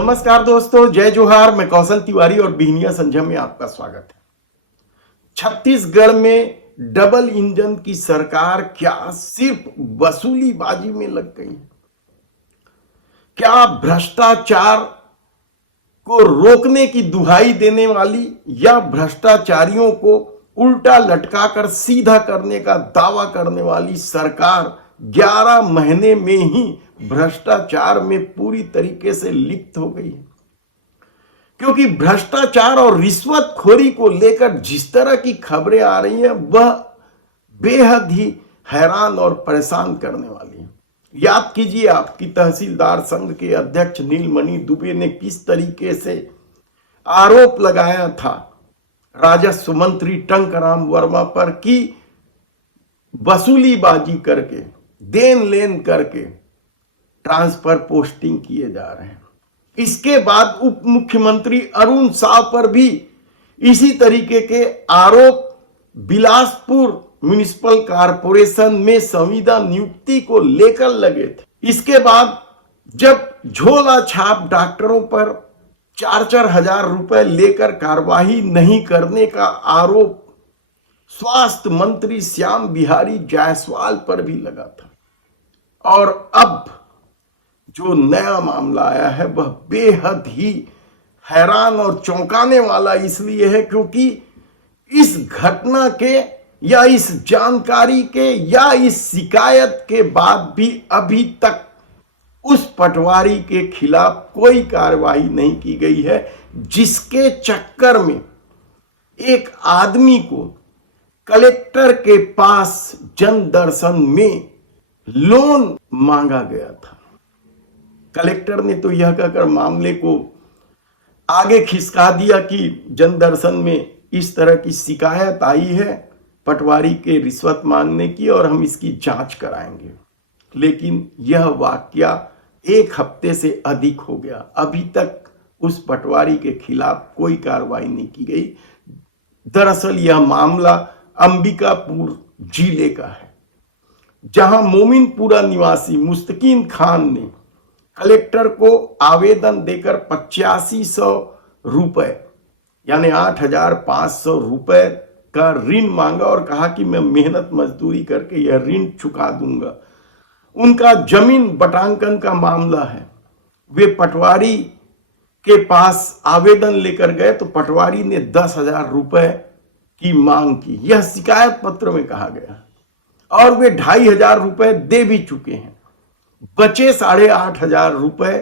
नमस्कार दोस्तों, जय जोहार। मैं कौशल तिवारी और बिहनिया संजय में आपका स्वागत है। छत्तीसगढ़ में डबल इंजन की सरकार क्या सिर्फ वसूलीबाजी में लग गई है? क्या भ्रष्टाचार को रोकने की दुहाई देने वाली या भ्रष्टाचारियों को उल्टा लटकाकर सीधा करने का दावा करने वाली सरकार 11 महीने में ही भ्रष्टाचार में पूरी तरीके से लिप्त हो गई है? क्योंकि भ्रष्टाचार और रिश्वतखोरी को लेकर जिस तरह की खबरें आ रही हैं वह बेहद ही हैरान और परेशान करने वाली है। याद कीजिए, आपकी तहसीलदार संघ के अध्यक्ष नीलमणि दुबे ने किस तरीके से आरोप लगाया था राजस्व मंत्री टंकराम वर्मा पर कि वसूलीबाजी करके, देन लेन करके ट्रांसफर पोस्टिंग किए जा रहे हैं। इसके बाद उप मुख्यमंत्री अरुण साव पर भी इसी तरीके के आरोप बिलासपुर म्युनिसिपल कॉरपोरेशन में संविदा नियुक्ति को लेकर लगे थे। इसके बाद जब झोला छाप डॉक्टरों पर 4-4 हजार रुपए लेकर कार्यवाही नहीं करने का आरोप स्वास्थ्य मंत्री श्याम बिहारी जायसवाल पर भी लगा था, और अब जो नया मामला आया है वह बेहद ही हैरान और चौंकाने वाला इसलिए है क्योंकि इस घटना के या इस जानकारी के या इस शिकायत के बाद भी अभी तक उस पटवारी के खिलाफ कोई कार्रवाई नहीं की गई है, जिसके चक्कर में एक आदमी को कलेक्टर के पास जन दर्शन में लोन मांगा गया था। कलेक्टर ने तो यह कहकर मामले को आगे खिसका दिया कि जन दर्शन में इस तरह की शिकायत आई है पटवारी के रिश्वत मांगने की और हम इसकी जांच कराएंगे। लेकिन यह वाकया 1 हफ्ते से अधिक हो गया, अभी तक उस पटवारी के खिलाफ कोई कार्रवाई नहीं की गई। दरअसल यह मामला अंबिकापुर जिले का है, जहां मोमिनपुरा निवासी मुस्तकीन खान ने कलेक्टर को आवेदन देकर 8500 रुपए यानी 8500 रुपए का ऋण मांगा और कहा कि मैं मेहनत मजदूरी करके यह ऋण चुका दूंगा। उनका जमीन बटांकन का मामला है। वे पटवारी के पास आवेदन लेकर गए तो पटवारी ने 10,000 रुपए की मांग की, यह शिकायत पत्र में कहा गया, और वे 2,500 रुपए दे भी चुके हैं। बचे 8,500 रुपए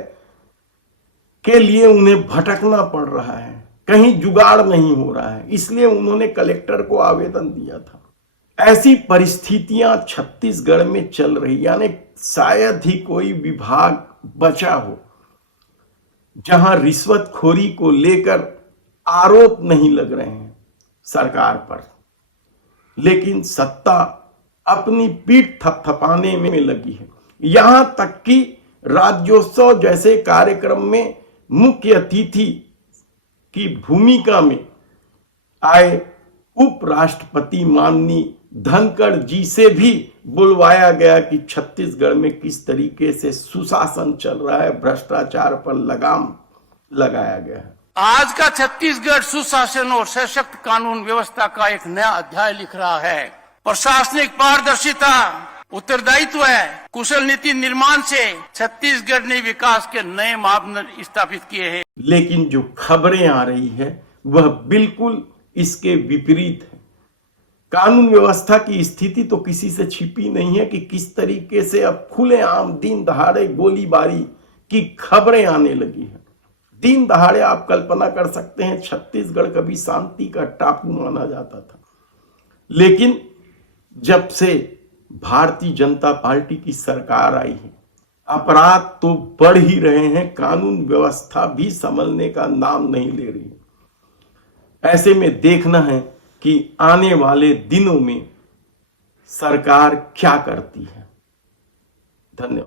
के लिए उन्हें भटकना पड़ रहा है, कहीं जुगाड़ नहीं हो रहा है, इसलिए उन्होंने कलेक्टर को आवेदन दिया था। ऐसी परिस्थितियां छत्तीसगढ़ में चल रही, यानी शायद ही कोई विभाग बचा हो जहां रिश्वतखोरी को लेकर आरोप नहीं लग रहे हैं सरकार पर, लेकिन सत्ता अपनी पीठ थपथपाने में लगी है। यहां तक कि राज्योत्सव जैसे कार्यक्रम में मुख्य अतिथि की भूमिका में आए उपराष्ट्रपति माननीय धनखड़ जी से भी बुलवाया गया कि छत्तीसगढ़ में किस तरीके से सुशासन चल रहा है, भ्रष्टाचार पर लगाम लगाया गया है। आज का छत्तीसगढ़ सुशासन और सशक्त कानून व्यवस्था का एक नया अध्याय लिख रहा है। प्रशासनिक पारदर्शिता, उत्तरदायित्व है, कुशल नीति निर्माण से छत्तीसगढ़ ने विकास के नए मापदंड स्थापित किए हैं। लेकिन जो खबरें आ रही है वह बिल्कुल इसके विपरीत है। कानून व्यवस्था की स्थिति तो किसी से छिपी नहीं है कि किस तरीके से अब खुलेआम दिन दहाड़े गोलीबारी की खबरें आने लगी है। दिन दहाड़े आप कल्पना कर सकते हैं, छत्तीसगढ़ कभी शांति का टापू माना जाता था, लेकिन जब से भारतीय जनता पार्टी की सरकार आई है अपराध तो बढ़ ही रहे हैं, कानून व्यवस्था भी संभलने का नाम नहीं ले रही। ऐसे में देखना है कि आने वाले दिनों में सरकार क्या करती है। धन्यवाद।